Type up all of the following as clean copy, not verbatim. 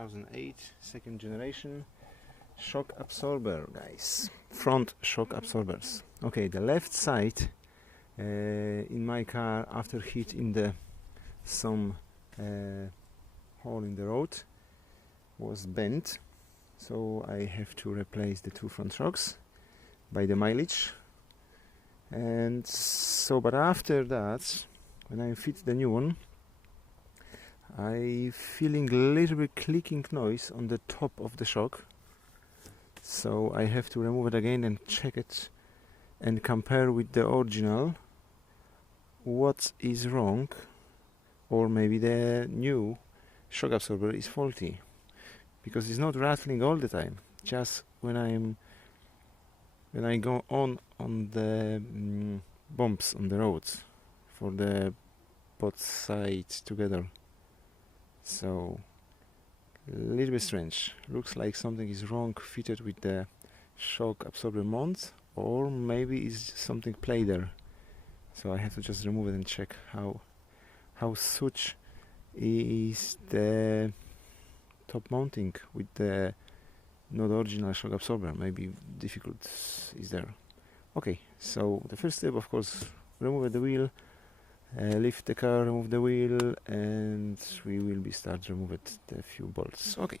2008, second generation shock absorber, guys. Front shock absorbers. Okay, the left side in my car, after hit in the some hole in the road, was bent, so I have to replace the two front shocks by the mileage. And so, but after that, when I fit the new one, I feeling a little bit clicking noise on the top of the shock, so I have to remove it again and check it and compare with the original what is wrong, or maybe the new shock absorber is faulty, because it's not rattling all the time, just when I go on the bumps on the roads for the both sides together. So a little bit strange. Looks like something is wrong fitted with the shock absorber mount, or maybe it's something played there. So I have to just remove it and check how such is the top mounting with the not original shock absorber. Maybe difficult is there. Okay, so the first step, of course, remove the wheel, lift the car, remove the wheel, and we will be start remove the few bolts. Okay,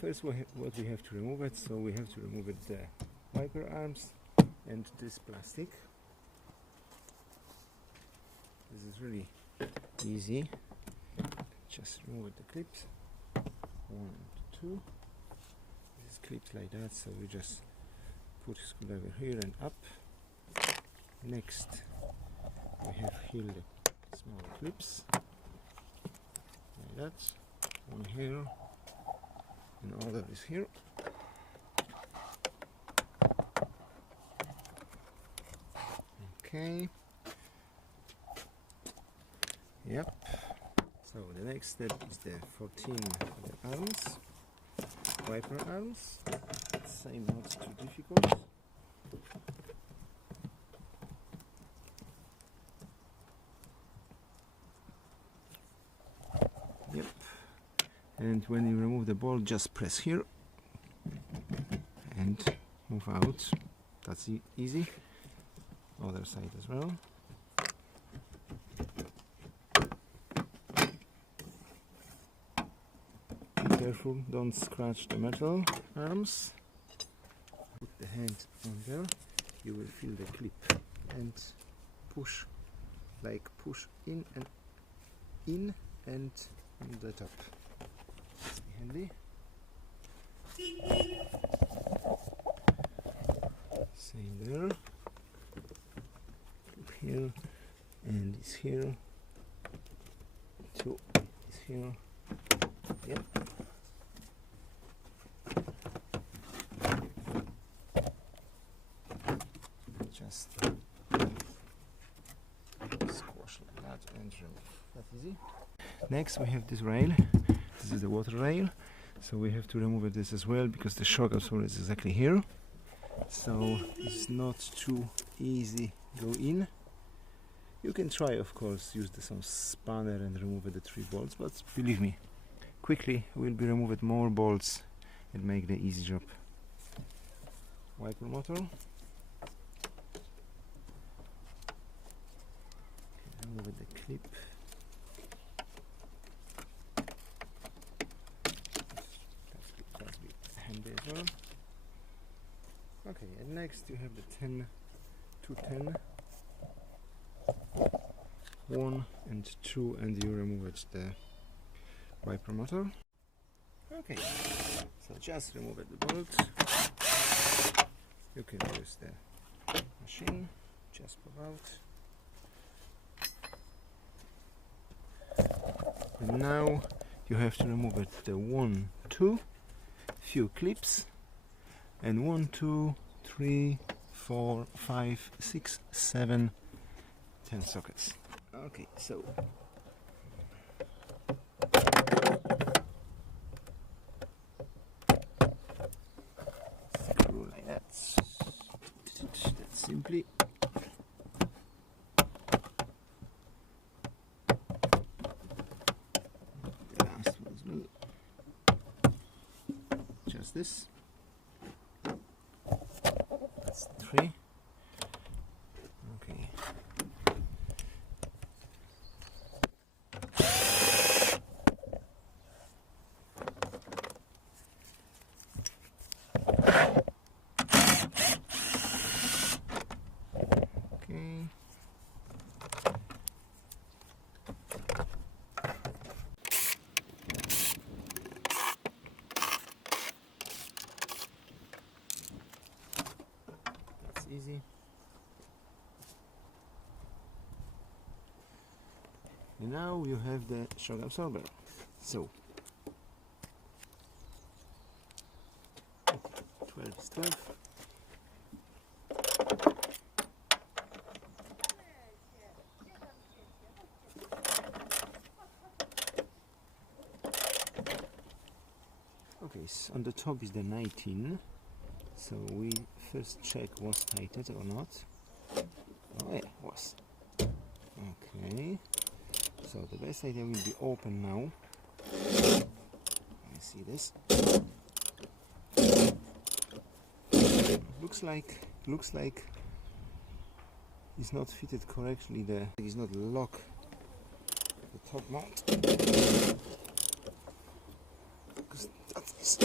first what we have to remove it, so we have to remove the wiper arms and this plastic. This is really easy. Just remove the clips, 1 and 2. This is clipped like that, so we just put screwdriver here and up. Next we have here the small clips like that, one here and other is here. Okay, yep. So the next step is the 14 arms, wiper arms. Same, not too difficult. Yep. And when you remove the bolt, just press here and move out. That's easy. Other side as well. Be careful, don't scratch the metal arms. Put the hand on there, you will feel the clip and push, like push in and on the top. It's handy. Same there. Clip here, and it's here. Two is here. Yep. Just squash like that and remove. That's easy. Next we have this rail. This is the water rail, so we have to remove this as well, because the shock absorber is exactly here, so it's not too easy go in. You can try, of course, use some spanner and remove the 3 bolts, but believe me, quickly will be removed more bolts and make the easy job. Wiper motor. Remove the clip. That's handy as well. Okay, and next you have the 210, 1 and 2, and you remove the wiper motor. Okay, so just remove the bolt. You can use the machine, just pop out. And now you have to remove the 1, 2, few clips, and 1, 2, 3, 4, 5, 6, 7, 10 sockets. Okay, so screw like that. That's simply. The last one as well. this? That's 3. Okay. Okay. That's easy. And now you have the shock absorber. So 12 is 12. Okay, so on the top is the 19. So we first check was tightened or not. Oh yeah, was. Okay. So the best idea will be open now. Let me see this. Looks like it's not fitted correctly. It is not lock the top mount. Because that is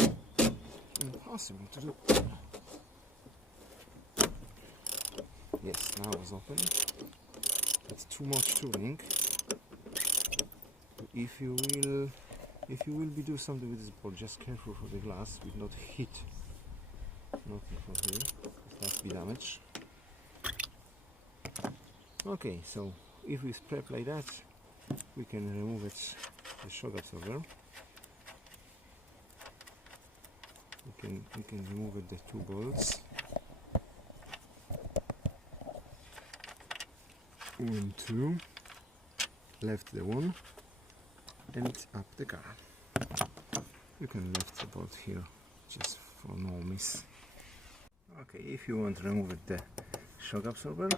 impossible to do. Yes, now it's open. That's too much touring. If you will be do something with this board, just careful for the glass will not hit nothing from here, it must be damaged. Okay, so if we prep like that, we can remove it, the shock absorber. We can remove it, the 2 bolts. 1, 2, left the 1, and up the car. You can left the bolt here just for no miss. Okay, if you want to remove it, the shock absorber,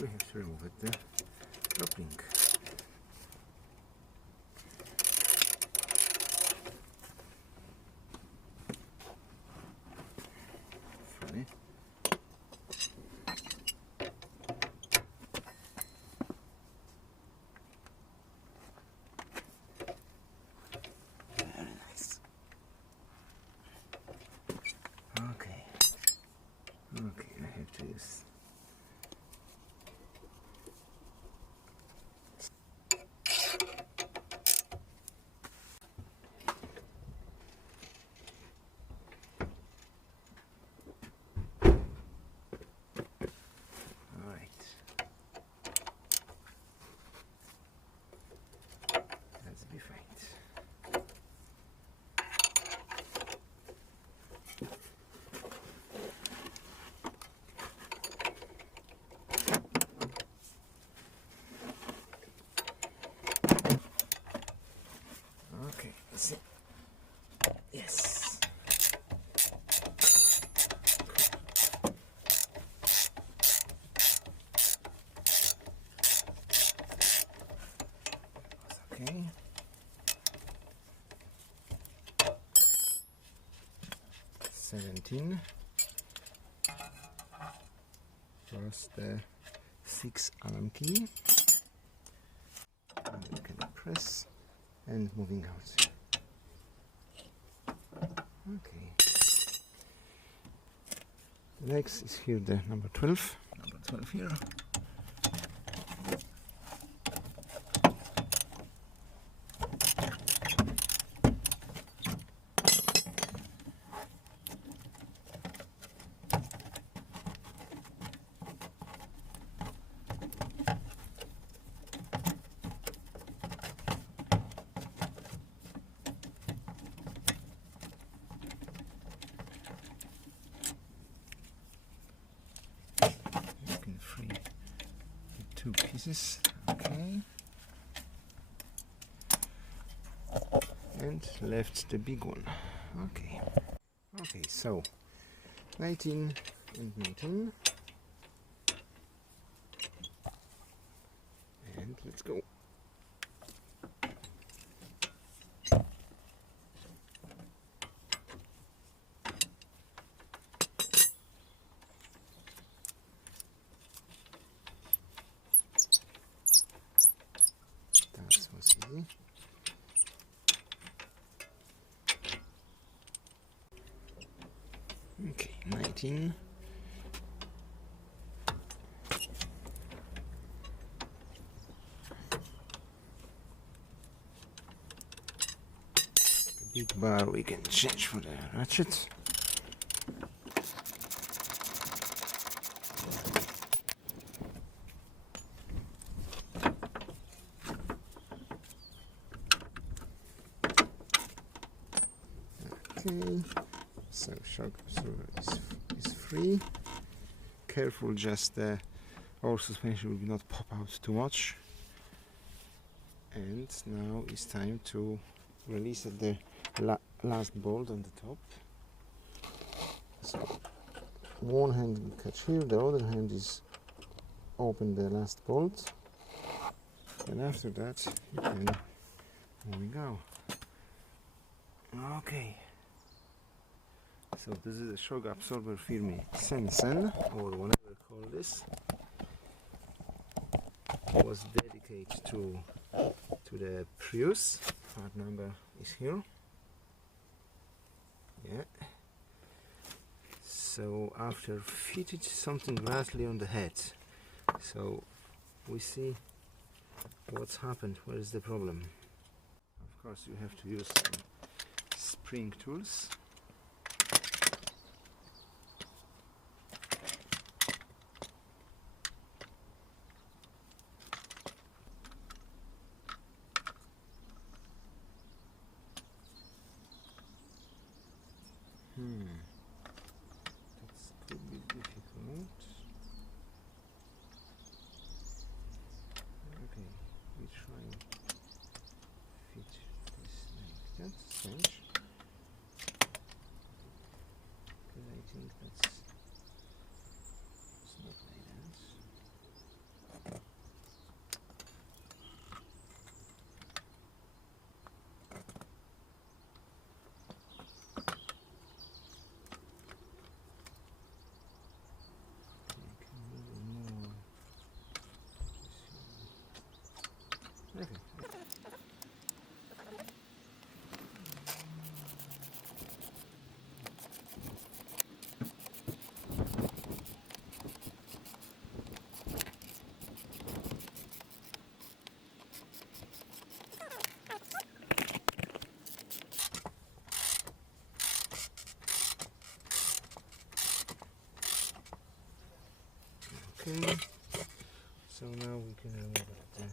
we have to remove it, the drop ring. Funny. Okay, I have to use. All right. Let's be fine. Okay, let's see. Yes. Okay. $17 plus the 6 Allen key. And you can press and moving out. Okay. The next is here the number 12. Number 12 here. Free the 2 pieces, okay, and left the big one. Okay, so 19 and 19, and let's go. Okay, 19. Big bar we can change for the ratchet. Okay, so shock absorber is free. Careful, just the whole suspension will not pop out too much. And now it's time to release the last bolt on the top. So one hand will catch here, the other hand is open the last bolt, and after that you can go. Okay, so this is a shock absorber firmy Sensen, or whatever you call this. It was dedicated to the Prius. Part number is here. Yeah. So after fitted something lastly on the head, so we see what's happened. What is the problem? Of course you have to use some spring tools. That could be difficult. Okay, we try and fit this like that. Strange. Because I think that's it's not like that. Okay. Okay, so now we can remove the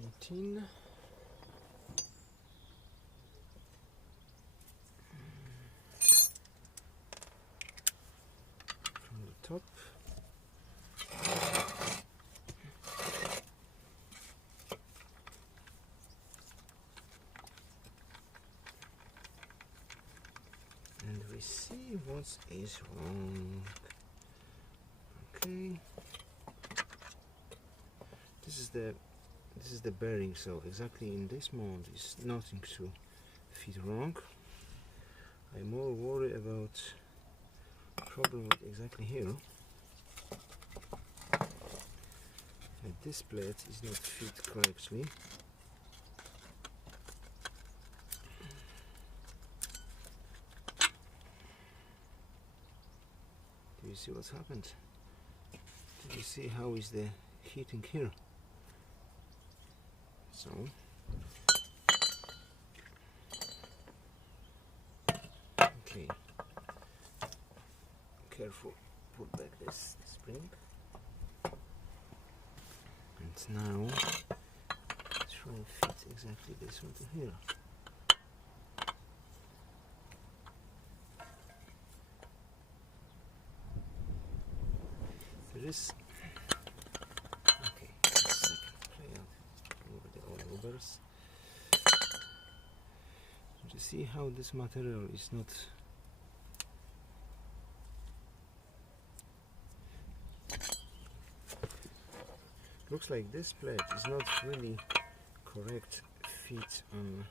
19. From the top. And we see what is wrong. Okay, this is the bearing, so exactly in this mount is nothing to fit wrong. I'm more worried about problem with exactly here, and this plate is not fit correctly. Do you see what's happened? Do you see how is the heating here? So okay, careful, put back this spring, and now try and fit exactly this one to here. There is okay. Second play out over the oil overs. To see how this material is not looks like this plate is not really correct fit on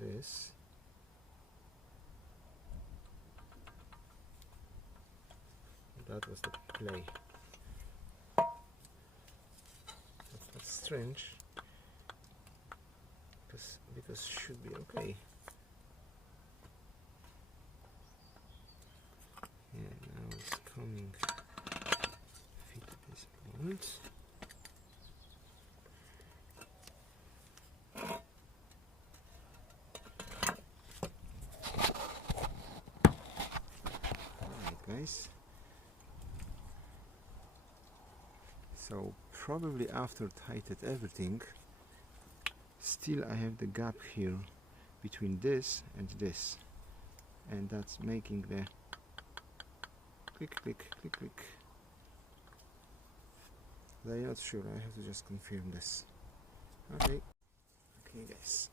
this. That was the play. That's strange, because should be okay. moment. Alright guys, so probably after tightened everything, still I have the gap here between this and this, and that's making the click click click click. But I'm not sure, I have to just confirm this. Okay guys,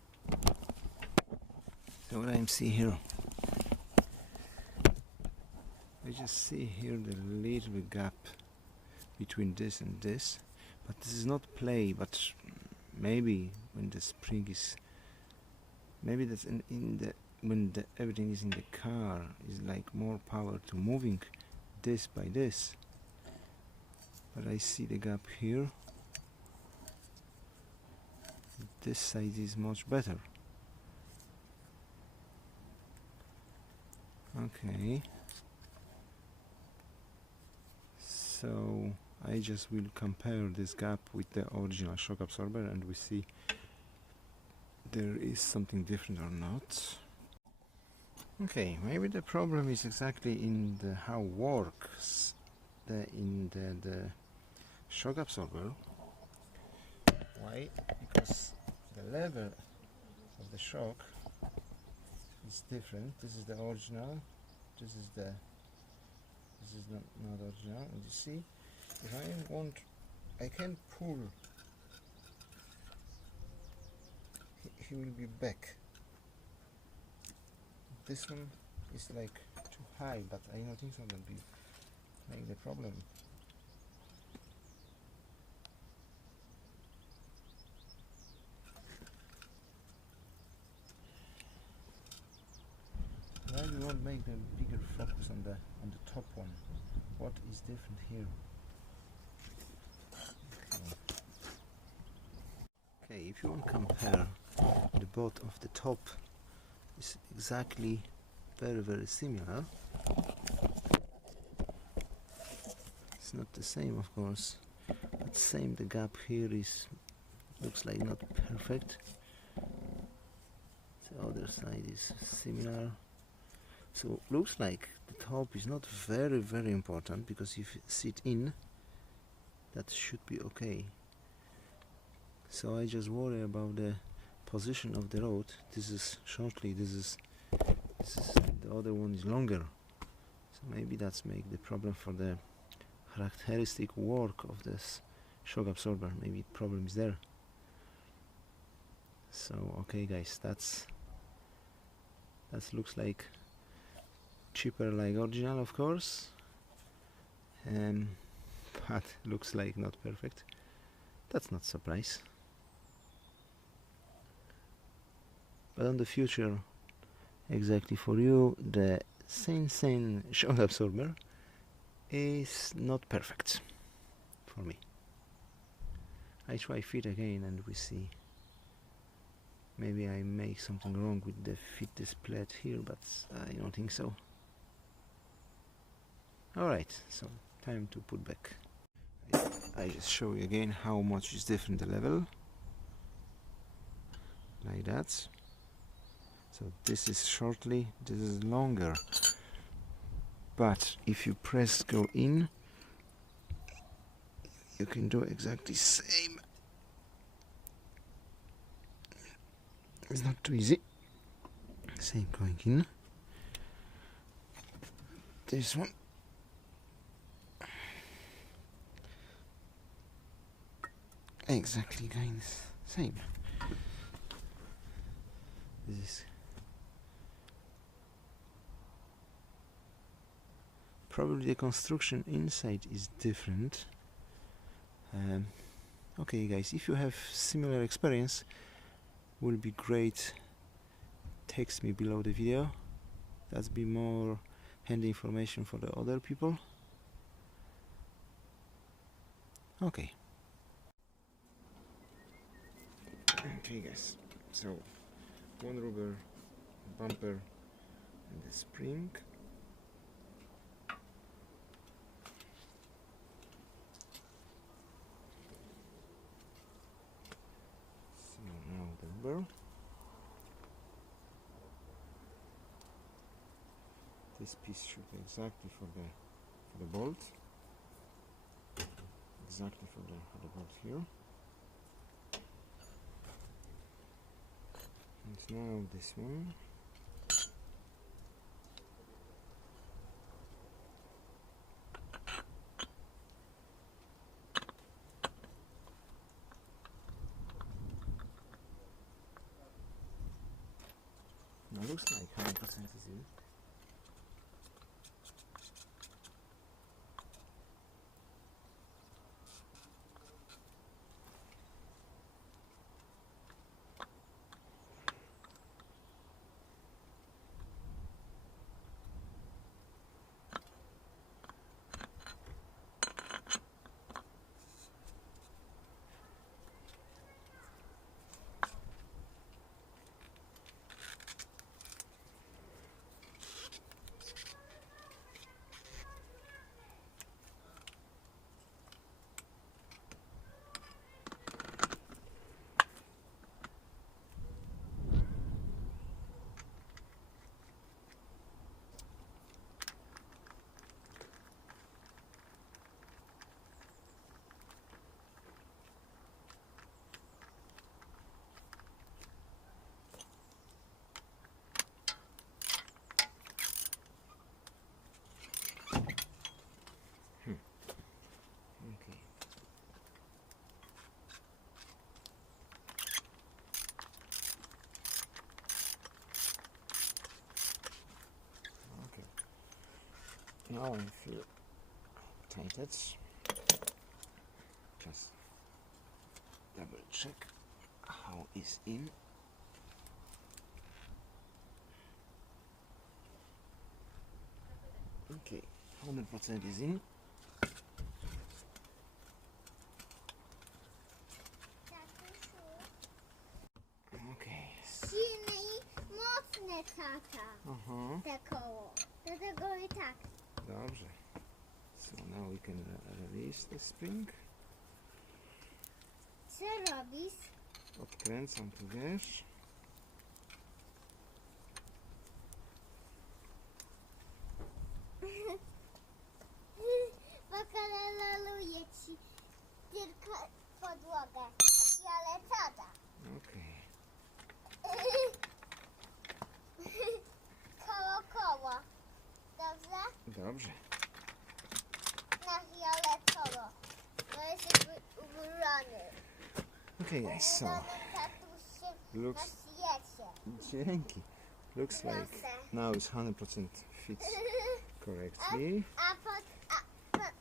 so what I see here, I just see here the little bit gap between this and this, but this is not play, but maybe when the spring is, maybe that's in the when everything is in the car, is like more power to moving this by this. But I see the gap here. This side is much better. Okay. So I just will compare this gap with the original shock absorber and we see there is something different or not. Okay, maybe the problem is exactly in the how works the shock absorber. Why? Because the level of the shock is different. This is the original. This is not original. And you see, if I want, I can pull. He will be back. This one is like too high, but I don't think so that will make the problem. Why do you want to make the bigger focus on the top one? What is different here? Okay, if you want to compare the both of the top is exactly very similar. It's not the same, of course, but same. The gap here is looks like not perfect. The other side is similar. So looks like the top is not very important, because if you sit in, that should be okay. So I just worry about the position of the road. This is shortly, this is the other one is longer. So maybe that's make the problem for the characteristic work of this shock absorber. Maybe problem is there. So okay guys, that looks like cheaper like original, of course, but looks like not perfect. That's not surprise. But on the future, exactly for you, the same shock absorber is not perfect for me. I try fit again and we see. Maybe I make something wrong with the fit this plate here, but I don't think so. Alright, so time to put back. I just show you again how much is different the level. Like that. So this is shortly, this is longer. But if you press go in, you can do exactly same. It's not too easy. Same going in. This one. Exactly going same. This is probably the construction inside is different. Okay guys, if you have similar experience, will be great, text me below the video. That's be more handy information for the other people. Okay guys, so one rubber bumper and the spring. over. This piece should be exactly for the bolt. Exactly for the bolt here. And now this one. Now looks like 100% is in. Now I feel tighted. Just double check how is in. Okay, 100% is in. Okay. Silny i mocny, tata. Te koło. Dlatego i tak. Dobrze. So now we can release the spring. Co robisz? Odkręcam tu, wiesz. Pokalaluję ci tylko podłogę. Ale tata. Okej. Koło. Dobrze? Dobrze. Na fioletowo. No jesteś ubrany. Okay guys, so looks na świecie. dzięki. Looks like now it's 100% fits correctly.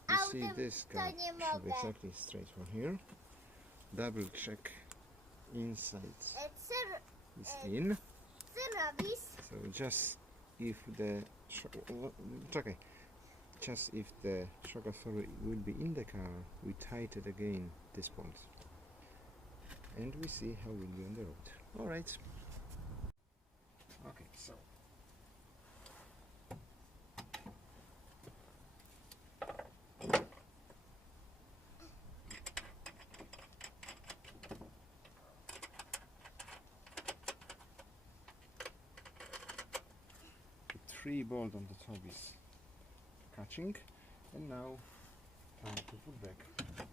You see this guy should be exactly straight from here. Double check inside is in. Co robisz? So just if the just if the shock absorber will be in the car, we tighten again this bolt, and we see how we'll be on the road. All right. Okay, so. The 3 bolt on the top is catching, and now time to put back the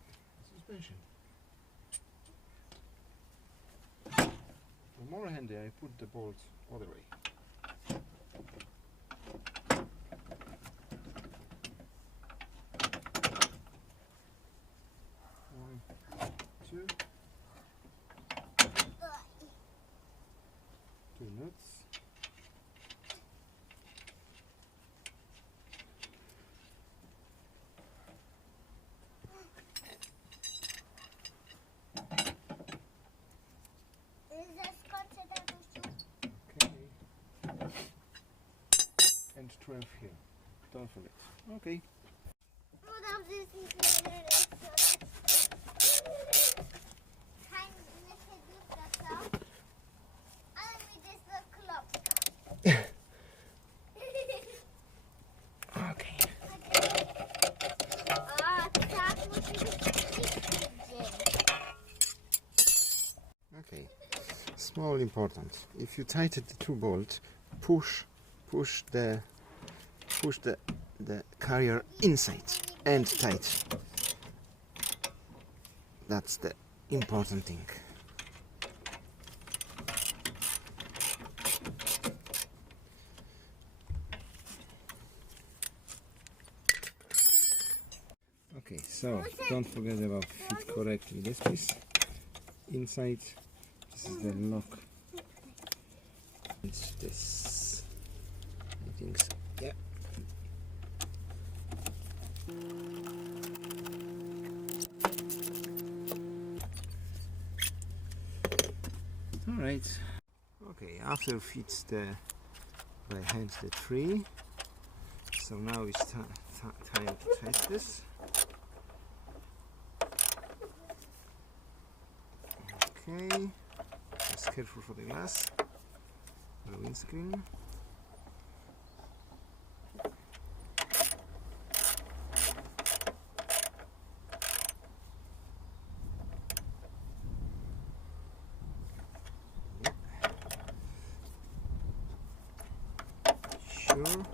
suspension. For more handy, I put the bolt other way. One, two nuts. And 12 here. Don't forget. Okay. Okay. Okay. small important. If you tighten the two bolts, push the carrier inside and tight. That's the important thing. Okay, so don't forget about fit correctly this piece inside. This is the lock. It's this, I think so. Yeah. All right. Okay, after fits by hand the tree. So now it's time to test this. Okay, just careful for the glass, the windscreen. Sure,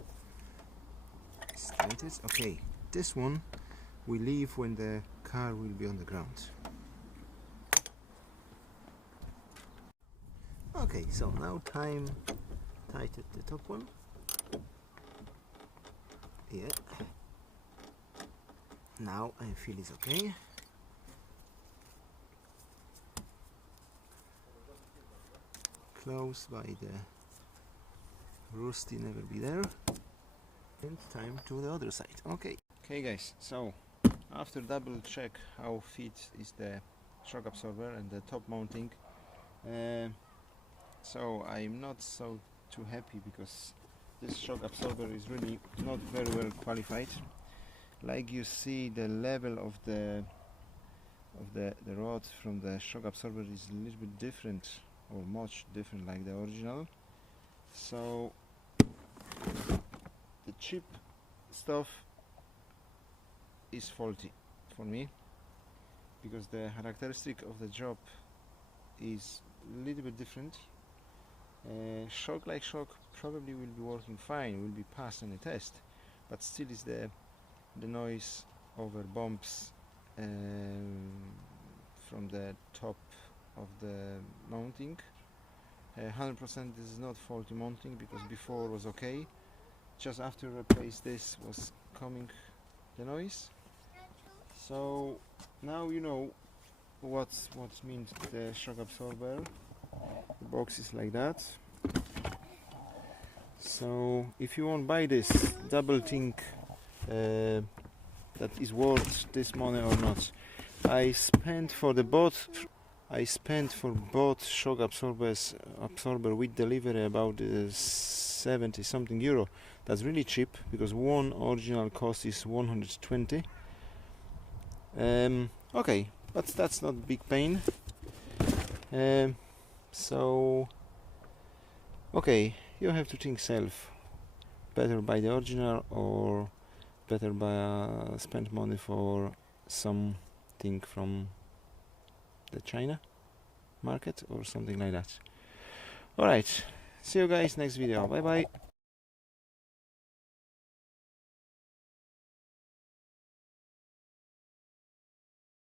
it's tighted. Okay, this one we leave when the car will be on the ground. Okay, so now time tighten the top one. Yeah. Now I feel it's okay. Close by the rusty never be there. And time to the other side. Okay. Okay guys, so after double check how fit is the shock absorber and the top mounting, so I'm not so too happy because this shock absorber is really not very well qualified. Like you see, the level of the rod from the shock absorber is a little bit different, or much different like the original. So the cheap stuff is faulty for me, because the characteristic of the job is a little bit different. Shock like shock probably will be working fine, will be passed on a test, but still is the noise over bumps from the top of the mounting. 100% this is not faulty mounting, because before was okay. Just after replace this was coming the noise. So now you know what's means the shock absorber. The box is like that. So if you won't buy this, double think that is worth this money or not. I spent for both shock absorber with delivery about 70 something euro. That's really cheap, because one original cost is 120. Okay, but that's not big pain. So okay, you have to think self. Better buy the original, or better buy spend money for something from the China market or something like that. Alright, see you guys next video. Bye bye.